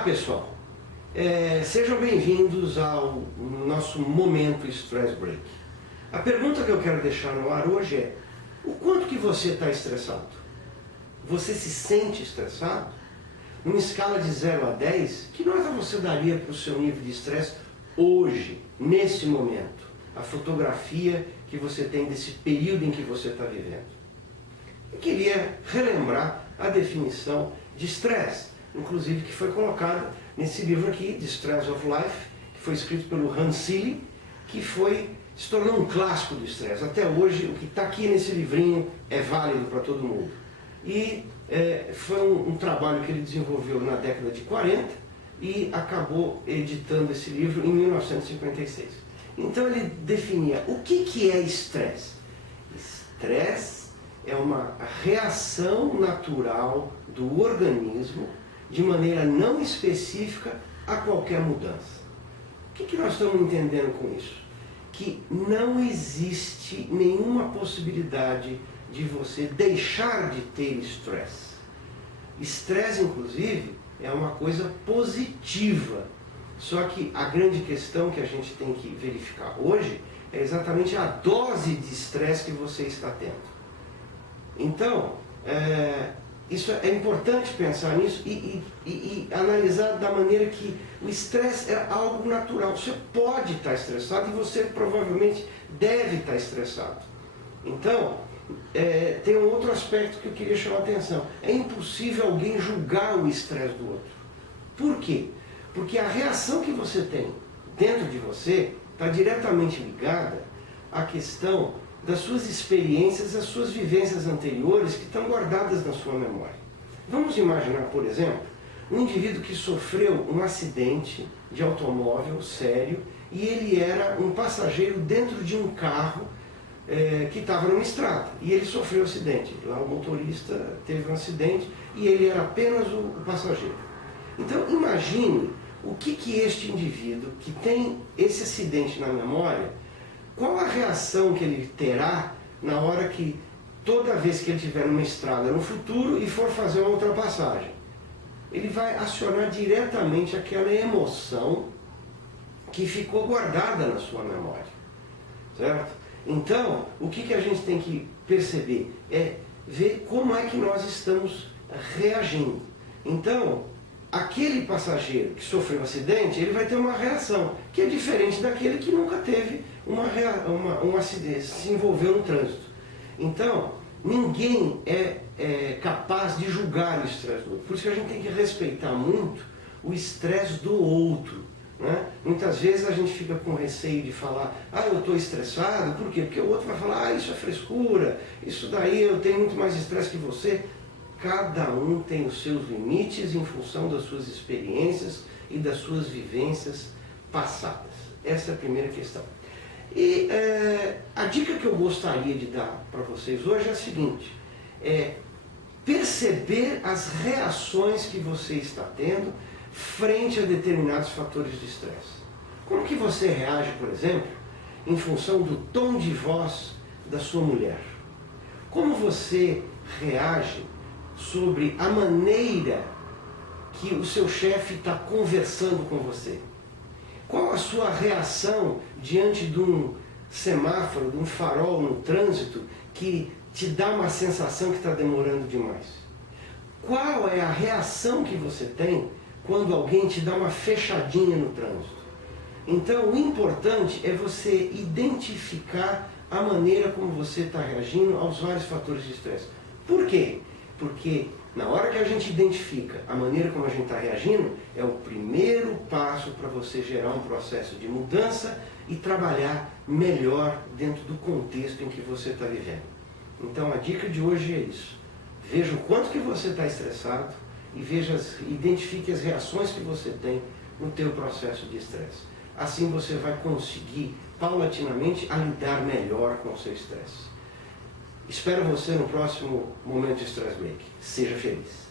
Olá pessoal, sejam bem-vindos ao nosso momento Stress Break. A pergunta que eu quero deixar no ar hoje é: o quanto que você está estressado? Você se sente estressado? Numa escala de 0 a 10, que nota você daria para o seu nível de estresse hoje, nesse momento? A fotografia que você tem desse período em que você está vivendo. Eu queria relembrar a definição de estresse, inclusive que foi colocada nesse livro aqui, The Stress of Life, que foi escrito pelo Hans Selye, que se tornou um clássico do estresse. Até hoje, o que está aqui nesse livrinho é válido para todo mundo. E foi um trabalho que ele desenvolveu na década de 40 e acabou editando esse livro em 1956. Então ele definia o que é estresse. Estresse é uma reação natural do organismo de maneira não específica a qualquer mudança. O que nós estamos entendendo com isso? Que não existe nenhuma possibilidade de você deixar de ter estresse. Estresse, inclusive, é uma coisa positiva. Só que a grande questão que a gente tem que verificar hoje é exatamente a dose de estresse que você está tendo. Então, isso é importante pensar nisso e analisar da maneira que o estresse é algo natural. Você pode estar estressado e você provavelmente deve estar estressado. Então, tem um outro aspecto que eu queria chamar a atenção. É impossível alguém julgar o estresse do outro. Por quê? Porque a reação que você tem dentro de você está diretamente ligada à questão das suas experiências, das suas vivências anteriores que estão guardadas na sua memória. Vamos imaginar, por exemplo, um indivíduo que sofreu um acidente de automóvel sério e ele era um passageiro dentro de um carro que estava numa estrada e ele sofreu um acidente. Lá o motorista teve um acidente e ele era apenas o passageiro. Então imagine o que este indivíduo que tem esse acidente na memória, qual a reação que ele terá na hora que, toda vez que ele estiver numa estrada no futuro e for fazer uma ultrapassagem? Ele vai acionar diretamente aquela emoção que ficou guardada na sua memória, certo? Então, o que a gente tem que perceber é ver como é que nós estamos reagindo. Então, aquele passageiro que sofreu um acidente, ele vai ter uma reação que é diferente daquele que nunca teve um acidente, se envolveu no trânsito. Então, ninguém é capaz de julgar o estresse do outro. Por isso que a gente tem que respeitar muito o estresse do outro, né? Muitas vezes a gente fica com receio de falar: ah, eu estou estressado. Por quê? Porque o outro vai falar: ah, isso é frescura, isso daí eu tenho muito mais estresse que você. Cada um tem os seus limites em função das suas experiências e das suas vivências passadas. Essa é a primeira questão. E a dica que eu gostaria de dar para vocês hoje é a seguinte: perceber as reações que você está tendo frente a determinados fatores de estresse. Como que você reage, por exemplo, em função do tom de voz da sua mulher? Como você reage sobre a maneira que o seu chefe está conversando com você? Qual a sua reação diante de um semáforo, de um farol no trânsito que te dá uma sensação que está demorando demais? Qual é a reação que você tem quando alguém te dá uma fechadinha no trânsito? Então, o importante é você identificar a maneira como você está reagindo aos vários fatores de estresse. Por quê? Porque na hora que a gente identifica a maneira como a gente está reagindo, é o primeiro passo para você gerar um processo de mudança e trabalhar melhor dentro do contexto em que você está vivendo. Então a dica de hoje é isso. Veja o quanto que você está estressado e identifique as reações que você tem no teu processo de estresse. Assim você vai conseguir paulatinamente lidar melhor com o seu estresse. Espero você no próximo Momento Stress Break. Seja feliz.